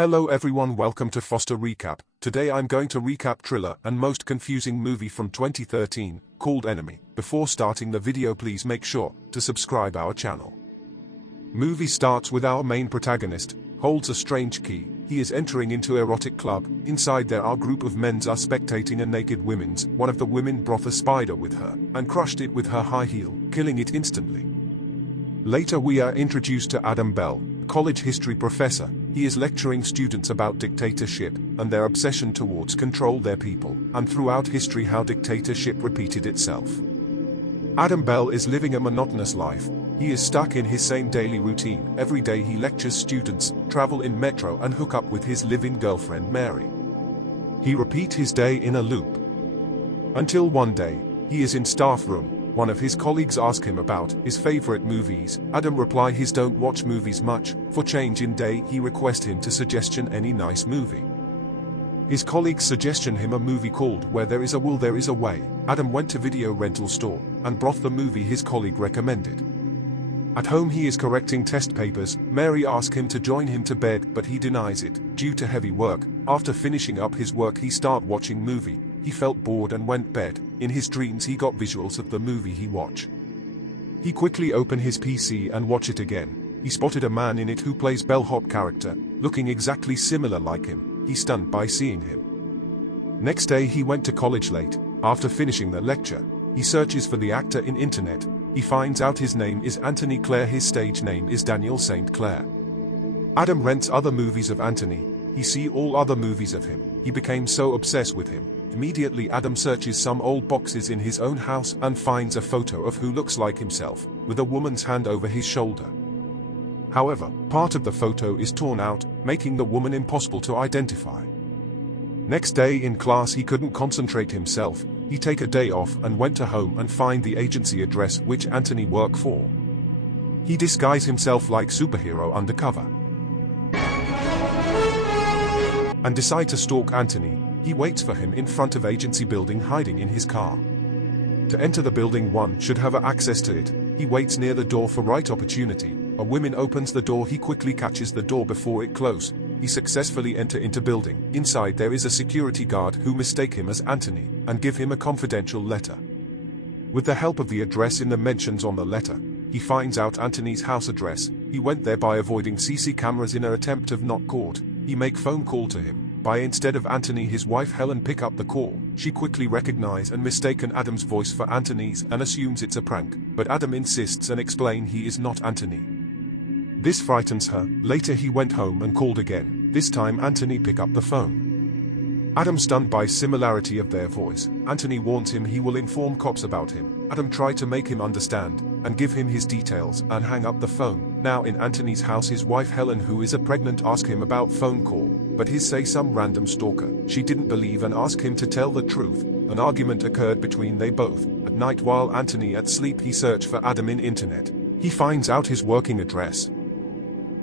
Hello everyone, welcome to Foster Recap. Today I'm going to recap thriller and most confusing movie from 2013, called Enemy. Before starting the video, please make sure to subscribe our channel. Movie starts with our main protagonist, holds a strange key. He is entering into erotic club. Inside there are group of men are spectating a naked women's. One of the women brought a spider with her, and crushed it with her high heel, killing it instantly. Later we are introduced to Adam Bell, a college history professor. He is lecturing students about dictatorship, and their obsession towards control their people, and throughout history how dictatorship repeated itself. Adam Bell is living a monotonous life. He is stuck in his same daily routine. Every day he lectures students, travel in metro and hook up with his live-in girlfriend Mary. He repeats his day in a loop. Until one day, he is in staff room. One of his colleagues ask him about his favorite movies. Adam reply his don't watch movies much. For change in day he request him to suggestion any nice movie. His colleagues suggestion him a movie called Where There Is a Will There Is a Way. Adam went to video rental store and brought the movie his colleague recommended. At home he is correcting test papers. Mary asks him to join him to bed, but he denies it, due to heavy work. After finishing up his work he start watching movie. He felt bored and went bed. In his dreams he got visuals of the movie he watched. He quickly opened his PC and watch it again. He spotted a man in it who plays bellhop character, looking exactly similar like him. He stunned by seeing him. Next day he went to college late. After finishing the lecture, he searches for the actor in internet. He finds out his name is Anthony Clare, his stage name is Daniel St. Clair. Adam rents other movies of Anthony. He see all other movies of him. He became so obsessed with him. Immediately Adam searches some old boxes in his own house and finds a photo of who looks like himself, with a woman's hand over his shoulder. However, part of the photo is torn out, making the woman impossible to identify. Next day in class he couldn't concentrate himself. He take a day off and went to home and find the agency address which Anthony work for. He disguise himself like superhero undercover and decide to stalk Anthony. He waits for him in front of agency building, hiding in his car. To enter the building one should have access to it. He waits near the door for right opportunity. A woman opens the door. He quickly catches the door before it close. He successfully enter into building. Inside there is a security guard who mistake him as Anthony and give him a confidential letter. With the help of the address in the mentions on the letter, he finds out Anthony's house address. He went there by avoiding CC cameras in an attempt of not caught. He make phone call to him. By instead of Anthony his wife Helen pick up the call. She quickly recognize and mistaken Adam's voice for Anthony's and assumes it's a prank, but Adam insists and explain he is not Anthony. This frightens her. Later he went home and called again. This time Anthony pick up the phone. Adam stunned by similarity of their voice. Anthony warns him he will inform cops about him. Adam tried to make him understand and give him his details and hang up the phone. Now in Anthony's house his wife Helen, who is pregnant, ask him about phone call, but he say some random stalker. She didn't believe and ask him to tell the truth. An argument occurred between they both. At night while Anthony at sleep he search for Adam in internet. He finds out his working address.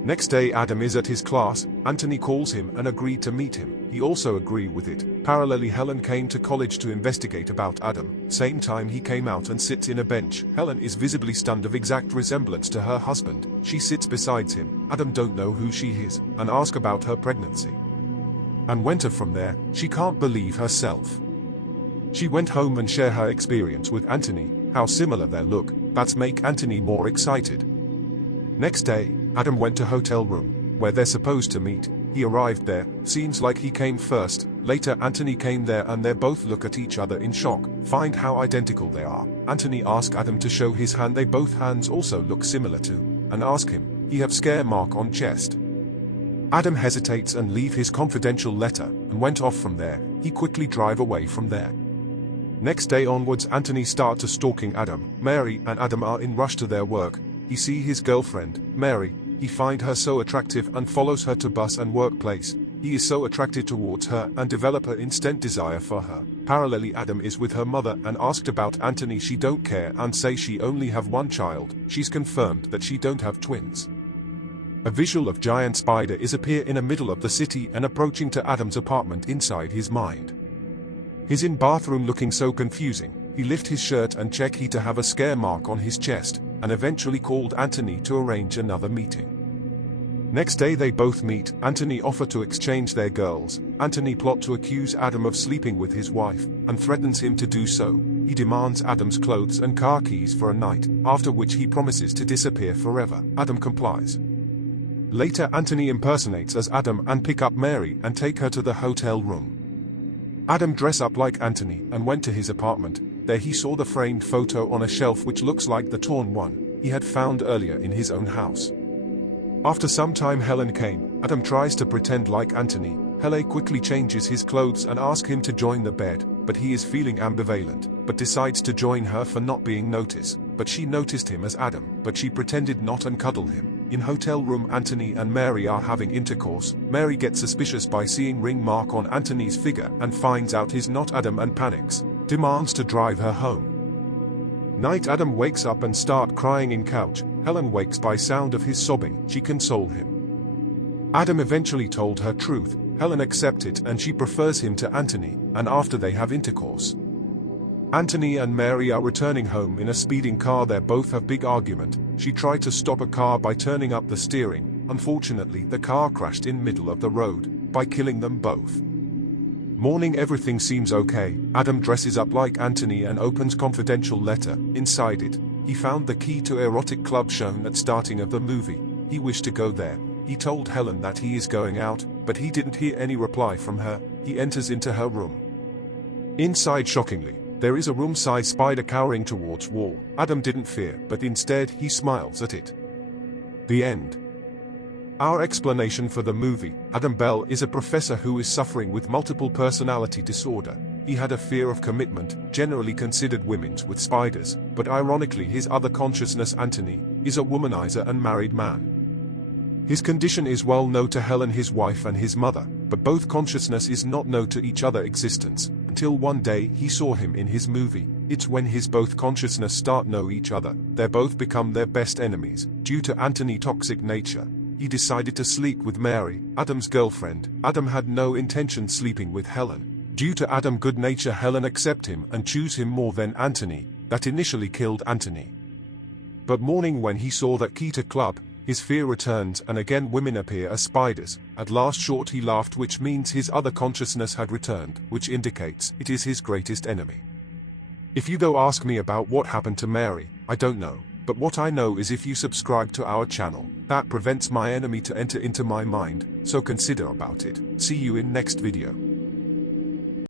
Next day Adam is at his class. Anthony calls him and agreed to meet him. He also agreed with it. Parallelly Helen came to college to investigate about Adam. Same time he came out and sits in a bench. Helen is visibly stunned of exact resemblance to her husband. She sits beside him. Adam don't know who she is and ask about her pregnancy. And went from there. She can't believe herself. She went home and share her experience with Anthony, how similar they look. That's make Anthony more excited. Next day, Adam went to hotel room, where they're supposed to meet. He arrived there, seems like he came first. Later Anthony came there and they both look at each other in shock, find how identical they are. Anthony asked Adam to show his hand. They both hands also look similar to, and ask him, he have scare mark on chest. Adam hesitates and leave his confidential letter, and went off from there. He quickly drive away from there. Next day onwards Anthony start to stalking Adam. Mary and Adam are in rush to their work. He see his girlfriend, Mary. He find her so attractive and follows her to bus and workplace. He is so attracted towards her and develop an instant desire for her. Parallelly Adam is with her mother and asked about Anthony. She don't care and say she only have one child. She's confirmed that she don't have twins. A visual of giant spider is appear in the middle of the city and approaching to Adam's apartment inside his mind. He's in bathroom looking so confusing. He lift his shirt and check he to have a scare mark on his chest, and eventually called Anthony to arrange another meeting. Next day they both meet. Anthony offer to exchange their girls. Anthony plot to accuse Adam of sleeping with his wife, and threatens him to do so. He demands Adam's clothes and car keys for a night, after which he promises to disappear forever. Adam complies. Later Anthony impersonates as Adam and pick up Mary and take her to the hotel room. Adam dress up like Anthony and went to his apartment. There he saw the framed photo on a shelf which looks like the torn one he had found earlier in his own house. After some time Helen came. Adam tries to pretend like Anthony. Helen quickly changes his clothes and asks him to join the bed, but he is feeling ambivalent, but decides to join her for not being noticed. But she noticed him as Adam, but she pretended not and cuddle him. In hotel room Anthony and Mary are having intercourse. Mary gets suspicious by seeing ring mark on Anthony's figure and finds out he's not Adam and panics, demands to drive her home. Night Adam wakes up and start crying in couch. Helen wakes by sound of his sobbing. She console him. Adam eventually told her truth. Helen accepted and she prefers him to Anthony, and after they have intercourse. Anthony and Mary are returning home in a speeding car. They both have big argument. She tried to stop a car by turning up the steering. Unfortunately the car crashed in middle of the road, by killing them both. Morning everything seems okay. Adam dresses up like Anthony and opens confidential letter. Inside it, he found the key to erotic club shown at starting of the movie. He wished to go there. He told Helen that he is going out, but he didn't hear any reply from her. He enters into her room. Inside shockingly, there is a room-sized spider cowering towards wall. Adam didn't fear, but instead he smiles at it. The end. Our explanation for the movie. Adam Bell is a professor who is suffering with multiple personality disorder. He had a fear of commitment, generally considered women's with spiders, but ironically his other consciousness Anthony is a womanizer and married man. His condition is well known to Helen his wife and his mother, but both consciousness is not known to each other existence, until one day he saw him in his movie. It's when his both consciousness start know each other, they both become their best enemies. Due to Anthony toxic nature, he decided to sleep with Mary, Adam's girlfriend. Adam had no intention sleeping with Helen. Due to Adam good nature Helen accept him and choose him more than Anthony, that initially killed Anthony. But morning when he saw that key to club, his fear returns and again women appear as spiders. At last short he laughed, which means his other consciousness had returned, which indicates it is his greatest enemy. If you go ask me about what happened to Mary, I don't know. But what I know is if you subscribe to our channel, that prevents my enemy to enter into my mind, so consider about it. See you in next video.